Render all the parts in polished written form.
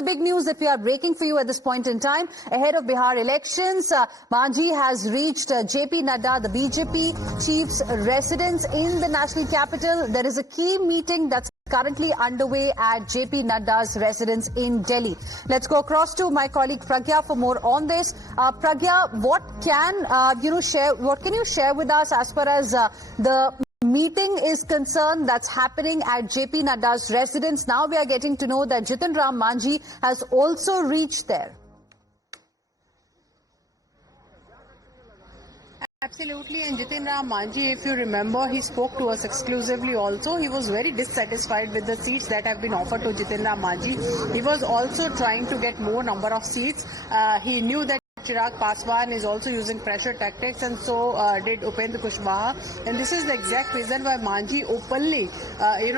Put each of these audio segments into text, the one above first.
the big news that we are breaking for you at this point in time. Ahead of Bihar elections, Manjhi has reached JP Nadda, the BJP chief's residence in the national capital. There is a key meeting that's currently underway at JP Nadda's residence in Delhi. Let's go across to my colleague Pragya for more on this. Pragya, what can you share with us as far as the meeting is concerned that's happening at JP Nadda's residence? Now we are getting to know that Jitin Ram Manjhi has also reached there. Absolutely, and Jitin Ram Manjhi, if you remember, he spoke to us exclusively also. He was very dissatisfied with the seats that have been offered to Jitin Ram Manjhi. He was also trying to get more number of seats. He knew that Chirag Paswan is also using pressure tactics, and so did Upendra Kushwaha. And this is the exact reason why Manjhi openly,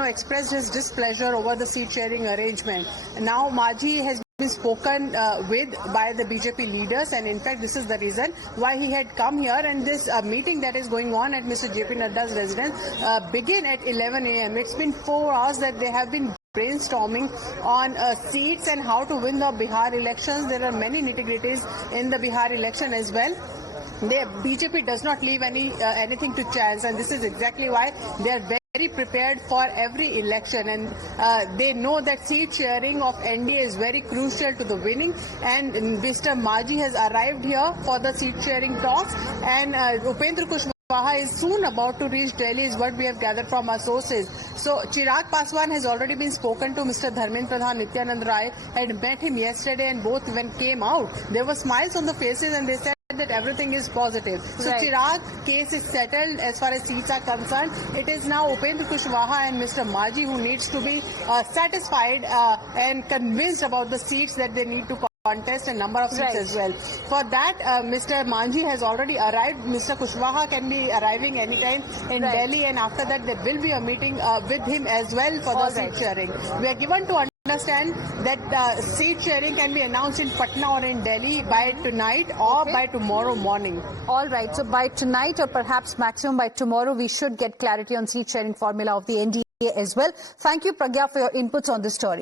expressed his displeasure over the seat sharing arrangement. Now Manjhi has been spoken with by the BJP leaders, and in fact this is the reason why he had come here. And this meeting that is going on at Mr. JP Nadda's residence begin at 11 a.m. It's been 4 hours that they have been brainstorming on seats and how to win the Bihar elections. There are many nitty-gritties in the Bihar election as well. The BJP does not leave anything to chance, and this is exactly why they are very prepared for every election, and they know that seat sharing of NDA is very crucial to the winning. And Mr. Manjhi has arrived here for the seat sharing talks, and Upendra Kushwaha is soon about to reach Delhi, is what we have gathered from our sources. So Chirag Paswan has already been spoken to. Mr. Dharmendra Pradhan, Nityanand Rai had met him yesterday, and both when came out, there were smiles on the faces, and they said that everything is positive. So Chirag case is settled as far as seats are concerned. It is now Upendra Kushwaha and Mr. Manjhi who needs to be satisfied and convinced about the seats that they need to contest and number of seats as well. For that, Mr. Manjhi has already arrived. Mr. Kushwaha can be arriving anytime in Delhi, and after that there will be a meeting with him as well for the seat sharing. We are given to understand that seat sharing can be announced in Patna or in Delhi by tonight or by tomorrow morning. All right, so by tonight or perhaps maximum by tomorrow, we should get clarity on seat sharing formula of the NDA as well. Thank you, Pragya, for your inputs on this story.